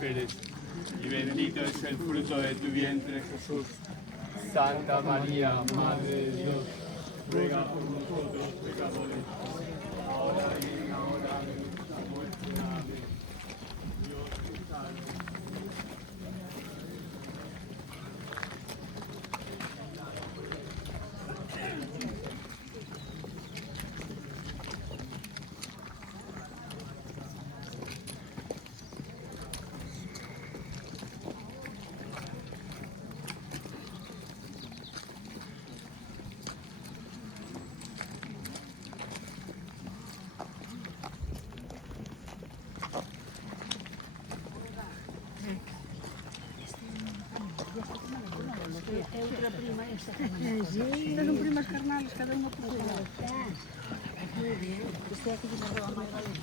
mujeres, y bendito es el fruto de tu vientre, Jesús. Santa María, Madre de Dios, ruega por nosotros pecadores, ahora y en la hora de nuestra muerte. Amén. Dios te salve. É outra prima esta também. São primas carnais, cada uma com o lado. Isto é aqui de uma mais valente.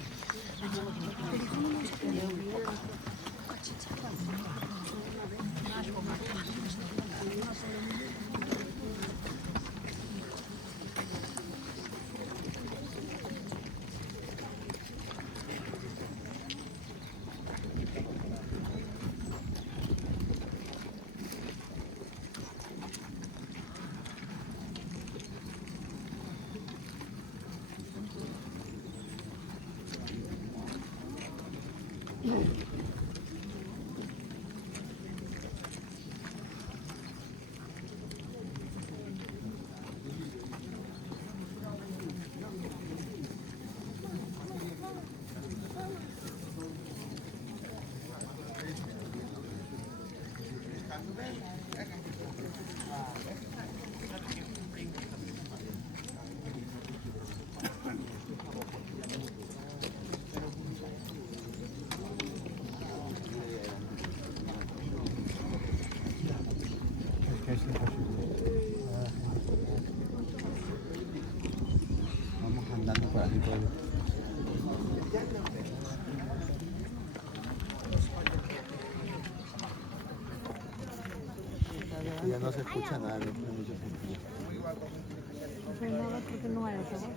Vamos andando por aquí todo. Ya no se escucha nada, no tiene mucho sentido. No sé nada porque no hay, ¿sabes?